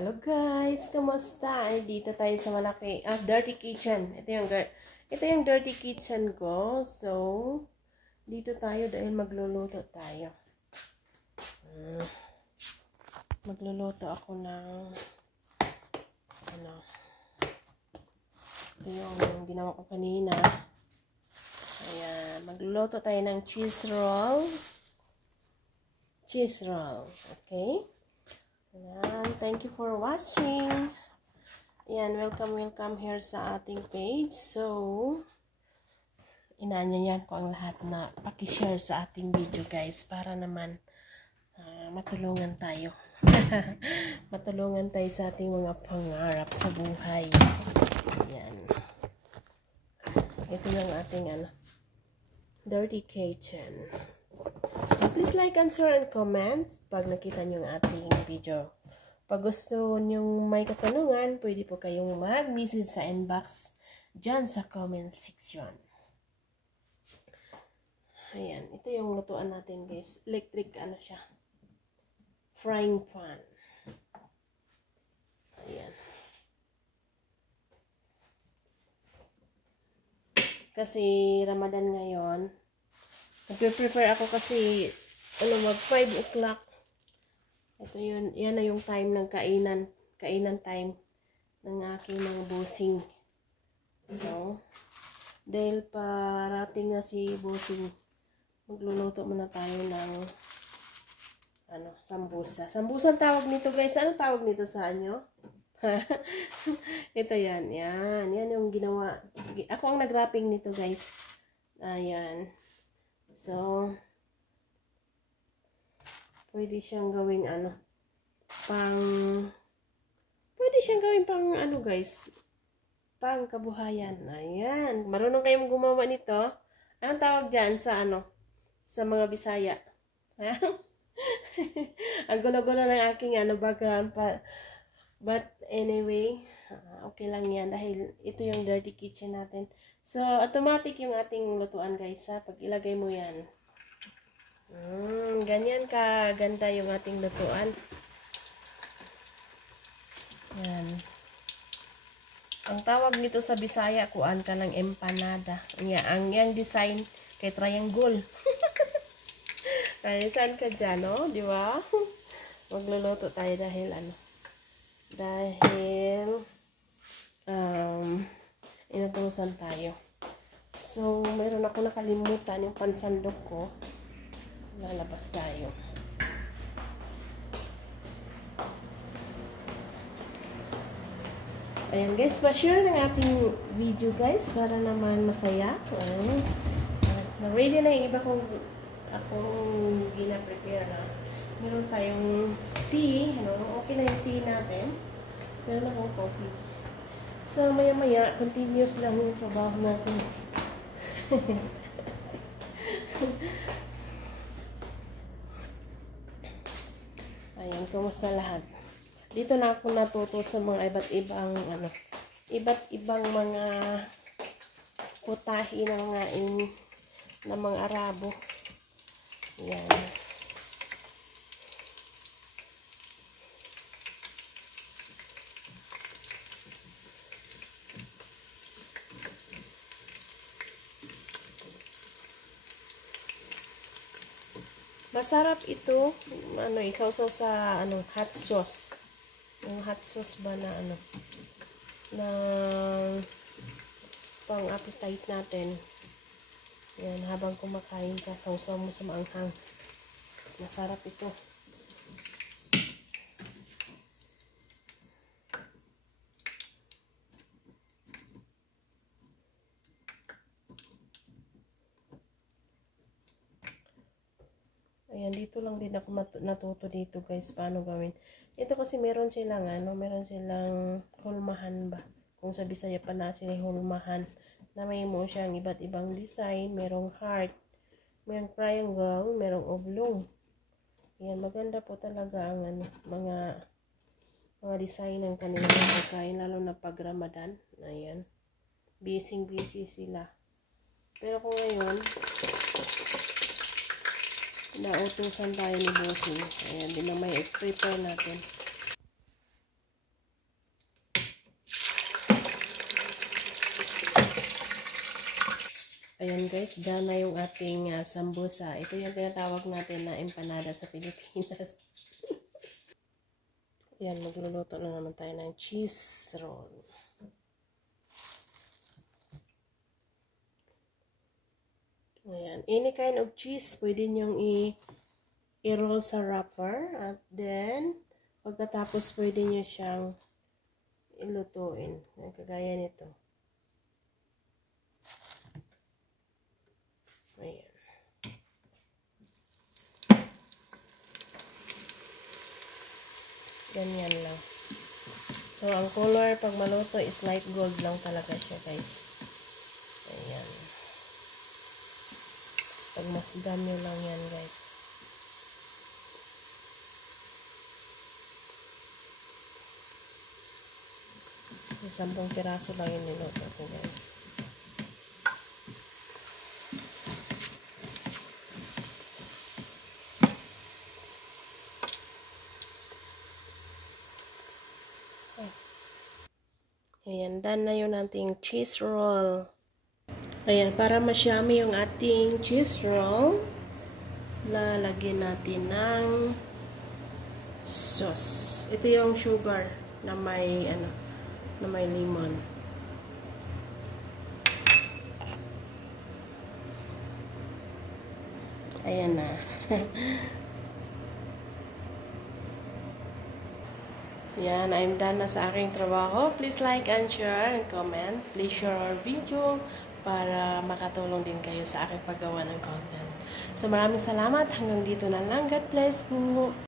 Hello guys, kamusta? Ay, dito tayo sa malaki, dirty kitchen. Ito yung dirty kitchen ko. So, dito tayo dahil magluluto tayo. Magluluto ako ng ito yung ginawa ko kanina. Ayan, magluluto tayo ng cheese roll. Cheese roll, okay? Ayan, thank you for watching. Ayan, welcome here sa ating page. So, inanyayan ko ang lahat na paki-share sa ating video guys para naman matulungan tayo. Matulungan tayo sa ating mga pangarap sa buhay. Ayan. Ito yung ating dirty kitchen. Please like and share and comment pag nakita nyo yung ating video. Pag gusto nyo may katanungan, pwede po kayong mag-message sa inbox dyan sa comment section. Ayan, ito yung lutuan natin guys. Electric siya. Frying pan. Ayan. Kasi Ramadan ngayon, nagpe-prepare ako kasi mag 5 o'clock. Ito yun, yan na yung time ng kainan time ng aking mga bossing. So, dahil parating na si bossing, magluluto muna tayo ng sambusa. Sambusa ang tawag nito guys. Ano tawag nito sa inyo? Ito yan. Yan yung ginawa. Ako ang nag-wrapping nito guys. Ayan. So, pwede siyang gawing pwede siyang gawing pang guys, pang kabuhayan. Ayan. Marunong kayong gumawa nito. Anong tawag dyan sa sa mga Bisaya? Ang gulo-gulo ng aking background pa. But anyway, okay lang yan dahil ito yung dirty kitchen natin. So, automatic yung ating lutuan guys pag ilagay mo yan. Ganyan ka ganda yung ating lutuan. Yan. Ang tawag nito sa Bisaya, kuan ka ng empanada. Ang yang design kay triangle. Ay, saan ka dyan, no? Di ba? Magluluto tayo dahil inutusan tayo. So, mayroon ako nakalimutan yung pansandok ko. Lalabas tayo. Ayan guys, pa-share ng ating video guys para naman masaya. Na-ready na yung iba akong gina-prepare na. Meron tayong tea, okay na yung tea natin. Meron akong coffee. So, maya-maya, continuous lang yung trabaho natin. Ayan, kumusta lahat? Dito na ako natuto sa mga iba't ibang mga putahe ng mga Arabo. Ayan. Masarap ito, isawsaw sa hot sauce. Yung hot sauce ba na na pang appetite natin. Yan, habang kumakain ka, sausaw mo sa maanghang. Masarap ito. Ayan, dito lang din ako natuto dito guys, paano gawin. Ito kasi meron silang hulmahan ba? Kung sa Bisaya pa na sila hulmahan. Na may mo siyang iba't ibang design, merong heart, merong triangle, merong oblong. Ayan, maganda po talaga ang mga design ng kanilang pagkain, lalo na pag Ramadan. Ayan, busy sila. Pero kung ngayon, nautusan tayo ni bossing. Ayan, din na may prepare natin. Ayan guys, done na yung ating sambusa. Ito yung tinatawag natin na empanada sa Pilipinas. Ayan, magluluto na naman tayo ng cheese roll. Ayan, any kind of cheese, pwede nyong i-roll sa wrapper. At then, pagkatapos pwede nyo siyang ilutuin. Kagaya nito. Ayan. Ganyan lang. So, ang color pag maluto is light gold lang talaga siya, guys. Ayan. Pag masgam nyo lang yan, guys. May 10 piraso lang yung niluto ko, guys. Ayan, done na yun ating cheese roll. Ayan, para masyami yung ating cheese roll, lalagyan natin ng sauce. Ito yung sugar na may, na may lemon. Ayan na. Yan, I'm done na sa aking trabaho. Please like and share and comment. Please share our video para makatulong din kayo sa aking paggawa ng content. So maraming salamat. Hanggang dito na lang. God bless po.